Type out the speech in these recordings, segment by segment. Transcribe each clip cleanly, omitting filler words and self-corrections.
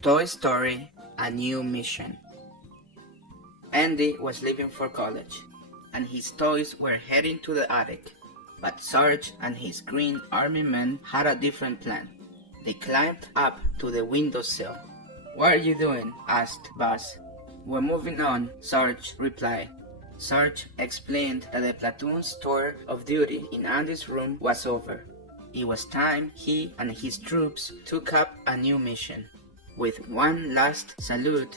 Toy Story, A New Mission. Andy was leaving for college, and his toys were heading to the attic. But Sarge and his green army men had a different plan. They climbed up to the windowsill. "What are you doing?" asked Buzz. "We're moving on," Sarge replied. Sarge explained that the platoon's tour of duty in Andy's room was over. It was time he and his troops took up a new mission. With one last salute,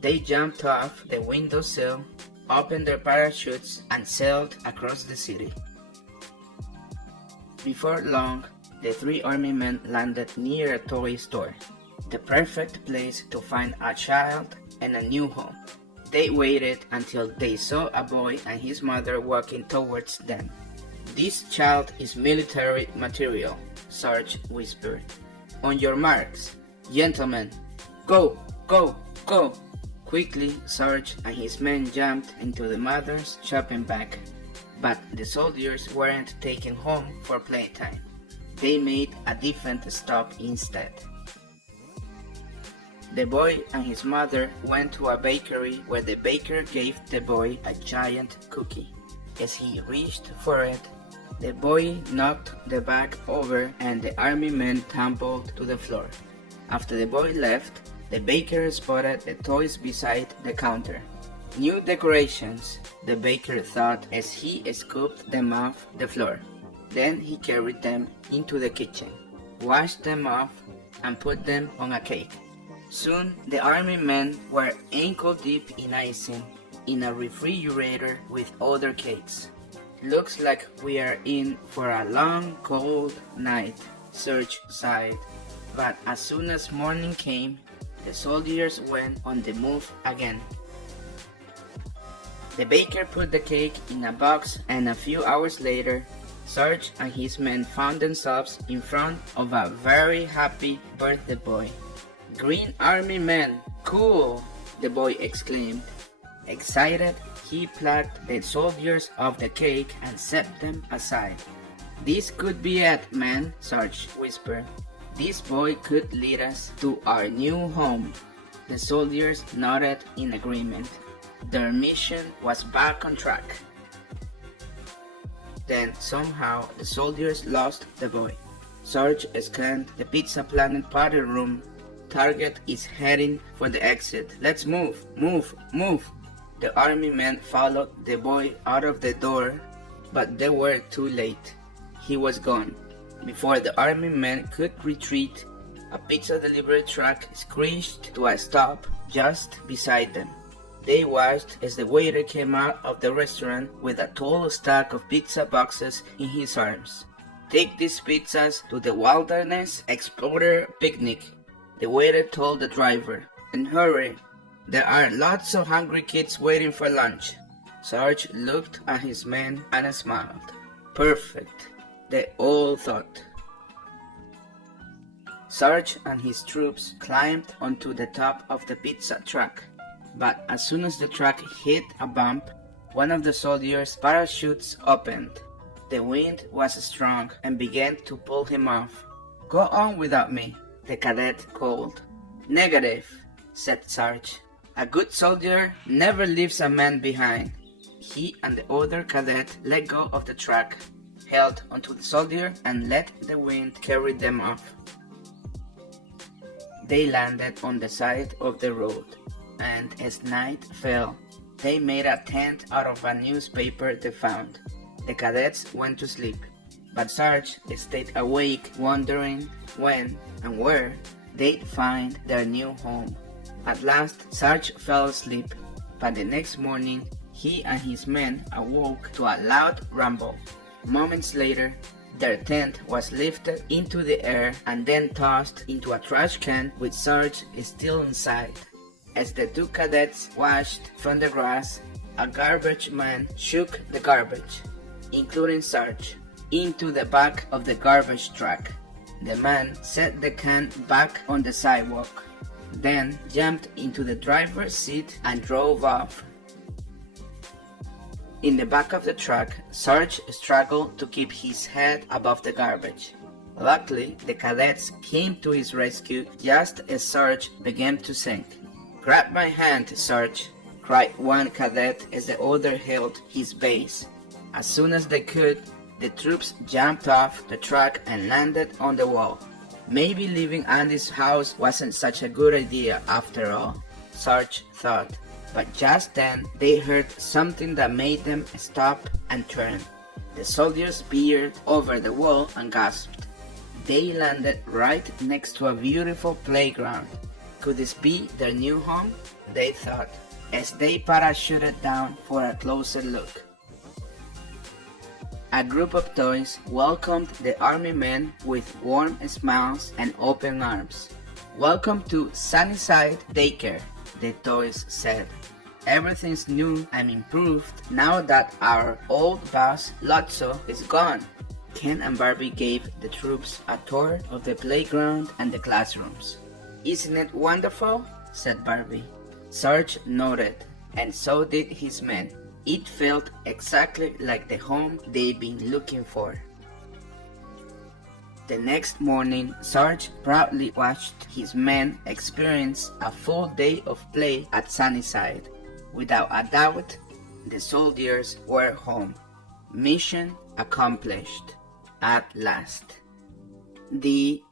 they jumped off the windowsill, opened their parachutes, and sailed across the city. Before long, the three army men landed near a toy store, the perfect place to find a child and a new home. They waited until they saw a boy and his mother walking towards them. "This child is military material," Sarge whispered. "On your marks, gentlemen, go, go, go!" Quickly, Sarge and his men jumped into the mother's shopping bag. But the soldiers weren't taken home for playtime. They made a different stop instead. The boy and his mother went to a bakery where the baker gave the boy a giant cookie. As he reached for it, the boy knocked the bag over and the army men tumbled to the floor. After the boy left, the baker spotted the toys beside the counter. "New decorations," the baker thought as he scooped them off the floor. Then he carried them into the kitchen, washed them off, and put them on a cake. Soon the army men were ankle deep in icing in a refrigerator with other cakes. "Looks like we are in for a long, cold night," Sarge sighed. But as soon as morning came, the soldiers went on the move again. The baker put the cake in a box, and a few hours later, Sarge and his men found themselves in front of a very happy birthday boy. "Green Army men, cool!" the boy exclaimed. Excited, he plucked the soldiers off the cake and set them aside. "This could be it, man," Sarge whispered. "This boy could lead us to our new home." The soldiers nodded in agreement. Their mission was back on track. Then somehow the soldiers lost the boy. Sarge scanned the Pizza Planet party room. "Target is heading for the exit. Let's move, move, move." The army men followed the boy out of the door, but they were too late. He was gone. Before the army men could retreat, a pizza delivery truck screeched to a stop just beside them. They watched as the waiter came out of the restaurant with a tall stack of pizza boxes in his arms. "Take these pizzas to the Wilderness Explorer Picnic," the waiter told the driver. "And hurry, there are lots of hungry kids waiting for lunch." Sarge looked at his men and smiled. Perfect, they all thought. Sarge and his troops climbed onto the top of the pizza truck. But as soon as the truck hit a bump, one of the soldiers' parachutes opened. The wind was strong and began to pull him off. "Go on without me," the cadet called. "Negative," said Sarge. "A good soldier never leaves a man behind." He and the other cadet let go of the truck, held onto the soldier, and let the wind carry them off. They landed on the side of the road, and as night fell, they made a tent out of a newspaper they found. The cadets went to sleep, but Sarge stayed awake wondering when and where they'd find their new home. At last, Sarge fell asleep, but the next morning, he and his men awoke to a loud rumble. Moments later, their tent was lifted into the air and then tossed into a trash can with Sarge still inside. As the two cadets watched from the grass, a garbage man shook the garbage, including Sarge, into the back of the garbage truck. The man set the can back on the sidewalk, then jumped into the driver's seat and drove off. In the back of the truck, Sarge struggled to keep his head above the garbage. Luckily, the cadets came to his rescue just as Sarge began to sink. "Grab my hand, Sarge," cried one cadet as the other held his base. As soon as they could, the troops jumped off the truck and landed on the wall. Maybe leaving Andy's house wasn't such a good idea after all, Sarge thought. But just then, they heard something that made them stop and turn. The soldiers peered over the wall and gasped. They landed right next to a beautiful playground. Could this be their new home? They thought, as they parachuted down for a closer look. A group of toys welcomed the army men with warm smiles and open arms. "Welcome to Sunnyside Daycare," the toys said. "Everything's new and improved now that our old boss, Lotso, is gone." Ken and Barbie gave the troops a tour of the playground and the classrooms. "Isn't it wonderful?" said Barbie. Sarge nodded, and so did his men. It felt exactly like the home they'd been looking for. The next morning, Sarge proudly watched his men experience a full day of play at Sunnyside. Without a doubt, the soldiers were home. Mission accomplished. At last. The